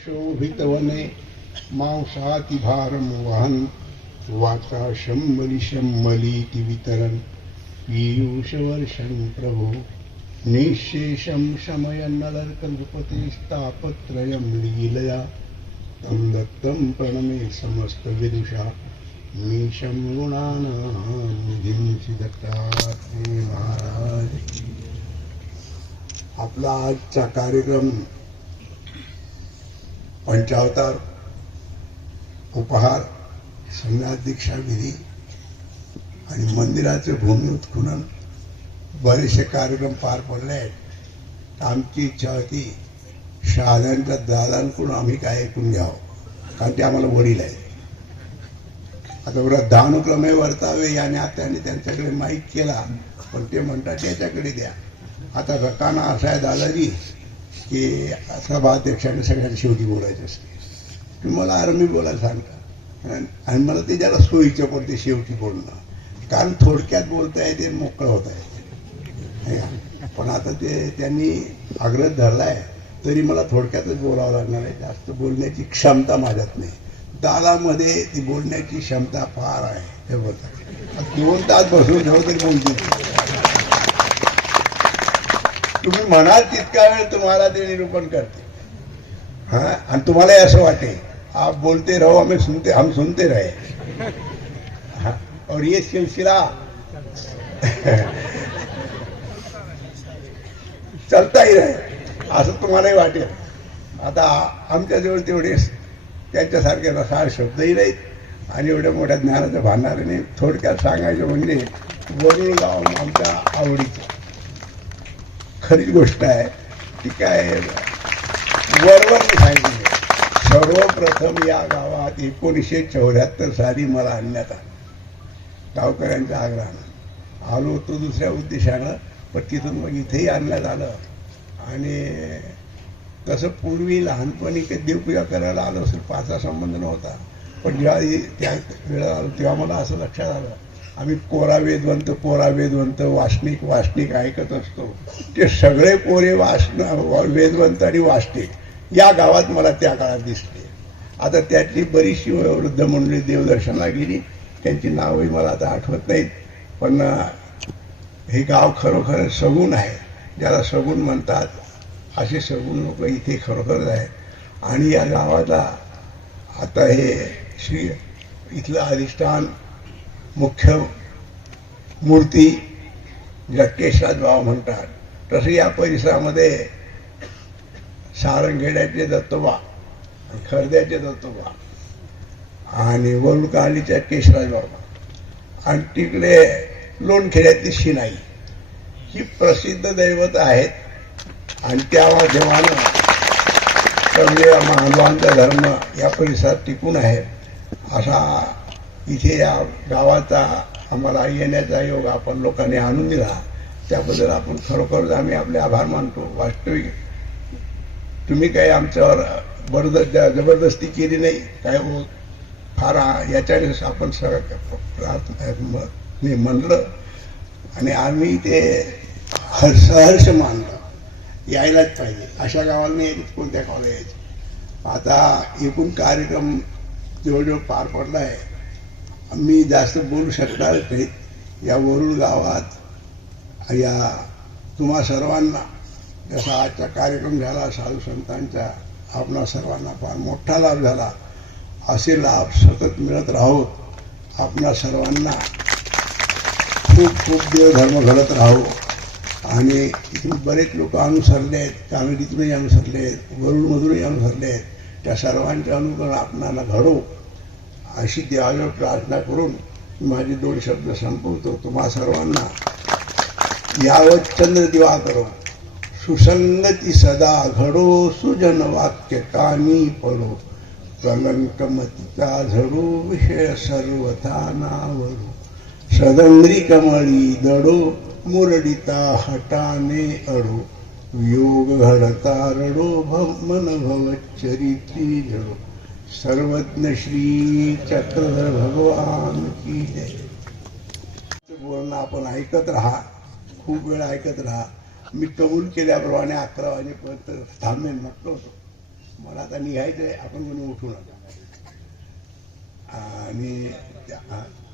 शोभितवने मांसातिभारं वहन् वाचा शम्मलि शम्मलीति वितरन्। पीयूषवर्षं प्रभो निःशेषं शमयन्नलर्कनृपतेस्तापत्रयं लीलया। तं दत्तं प्रणमे समस्तविदुषा मीशं गुणानां निधिं दत्तात्रे महाराज। आपला आजचा कार्यक्रम पंचावतार उपहार संन्यास दीक्षा विधी आणि मंदिराचे भूमी उत्खनन बरेचसे कार्यक्रम पार पडले आहेत. आमची इच्छा होती शहाजांच्या दादांकडून आम्ही काय ऐकून घ्यावं कारण ते आम्हाला वडील आहेत. आता वृद्धानुक्रमे वर्तावे याने नात्याने त्यांच्याकडे माहीत केला पण ते म्हणतात त्याच्याकडे द्या. आता रकाना असा आहे दादाजी की सभाध्यक्षाने सगळ्यांना शेवटी बोलायचं असते. तुम्ही मला आरंभी बोलायला सांगता. आणि- मला ते ज्याला सोयीचं पडते शेवटी बोलणं. कारण थोडक्यात बोलता येते मोकळं होता येते. पण आता ते त्यांनी आग्रह धरलाय तरी मला थोडक्यातच बोलावं लागणार आहे. जास्त बोलण्याची क्षमता माझ्यात नाही. दालामध्ये ती बोलण्याची क्षमता फार आहे. हे बोलतात दोन तास बसून ठेव तरी बोलतील. तुम्ही म्हणाल तितका वेळ तुम्हाला ते निरूपण करते. हा? आणि तुम्हाला असं वाटे आप बोलते रहो हमें सुनते हम सुनते रहे. हाँ, और ये सिलसिला चलताही रहे. असं तुम्हालाही वाटेल. आता आमच्याजवळ तेवढे त्यांच्यासारखे रसाळ शब्दही नाहीत. आणि एवढ्या मोठ्या ज्ञानाचं भांडार नाही थोडक्यात सांगायचं म्हणजे वरुळ गाव आमच्या आवडीचं. खरी गोष्ट आहे ती काय वरवरने सांगितली सर्वप्रथम या गावात एकोणीसशे चौऱ्याहत्तर साली मला आणण्यात आलं. गावकऱ्यांच्या आग्रहानं आलो होतो दुसऱ्या उद्देशानं पण तिथून मग इथेही आणण्यात आलं. आणि तसं पूर्वी लहानपणी काही देवपूजा करायला आलो असेल पाचा संबंध नव्हता. पण जेव्हा त्या वेळेला आलो तेव्हा मला असं लक्षात आलं. आम्ही कोरा वेदवंत कोरा वेदवंत वासनिक वासनिक ऐकत असतो. ते सगळे कोरे वासन वेदवंत आणि वासनिक. या गावात मला त्या काळात दिसले. आता त्यातली बरीचशी वृद्ध मंडळी देवदर्शनाला गेली त्यांची नावही मला आता आठवत नाहीत पण हे गाव खरोखर सगुण आहे. ज्याला सगुण म्हणतात असे सगुण लोक इथे खरोखरच आहेत. आणि या गावाला आता हे श्री इथलं अधिष्ठान मुख्य मूर्ती ज्या केशराज बाबा म्हणतात. तसं या परिसरामध्ये सारंगखेड्याचे दत्तोबा खर्द्याचे दत्तोबा आणि वरुळकालीच्या केशराज बाबा. आणि तिकडे लोणखेड्यातली शिनाई ही प्रसिद्ध दैवत आहेत. आणि त्या माध्यमानं सगळे महानुभावांचा धर्म या परिसरात टिकून आहे. असा इथे या गावाचा आम्हाला येण्याचा योग आपण लोकांनी आणून दिला. त्याबद्दल आपण खरोखरच आम्ही आपले आभार मानतो. वास्तविक तुम्ही काही आमच्यावर बरद जबरदस्ती केली नाही काय हो? फार याच्याने आपण सगळं मी म्हणलं. आणि आम्ही ते हर्ष सहर्ष मानलं. यायलाच पाहिजे. अशा गावाला नाही यायचं कोणत्या गावाला यायचं आता एकूण कार्यक्रम जवळजवळ पार पडला आहे मी जास्त बोलू शकणार नाही. या वरुड गावात या तुम्हा सर्वांना जसा आजचा कार्यक्रम झाला साधू संतांचा आपणा सर्वांना फार मोठा लाभ झाला. असे लाभ सतत मिळत राहोत आपणा सर्वांना खूप खूप देवधर्म घडत राहो. आणि इथून बरेच लोक अनुसरले आहेत. कामेरीतूनही अनुसरले आहेत. वरुडमधूनही अनुसरले आहेत. त्या सर्वांचे अनुकरण आपणाला घडो. अशी देवाजवळ प्रार्थना करून माझे दोन शब्द संपवतो. तुम्हा सर्वांना. यावत चंद्र दिवा करो सुसंगती सदा घडो सुजन वाक्य कामी पडो. कलंकमतीचा झडो विषय सर्वथा नावरो. सदंद्री कमळी दडो मुरडिता हटाने अडो. योग घडता रडो भव मन भवचरित्री जडो सर्वज्ञ श्री चक्रधर भगवान की जय. बोलणं आपण ऐकत राहा खूप वेळ ऐकत राहा. मी कबूल केल्याप्रमाणे अकरा वाजेपर्यंत थांबेन म्हटलं होतं. मला आता निघायचं आहे आपण कोणी उठू नका. आणि त्या-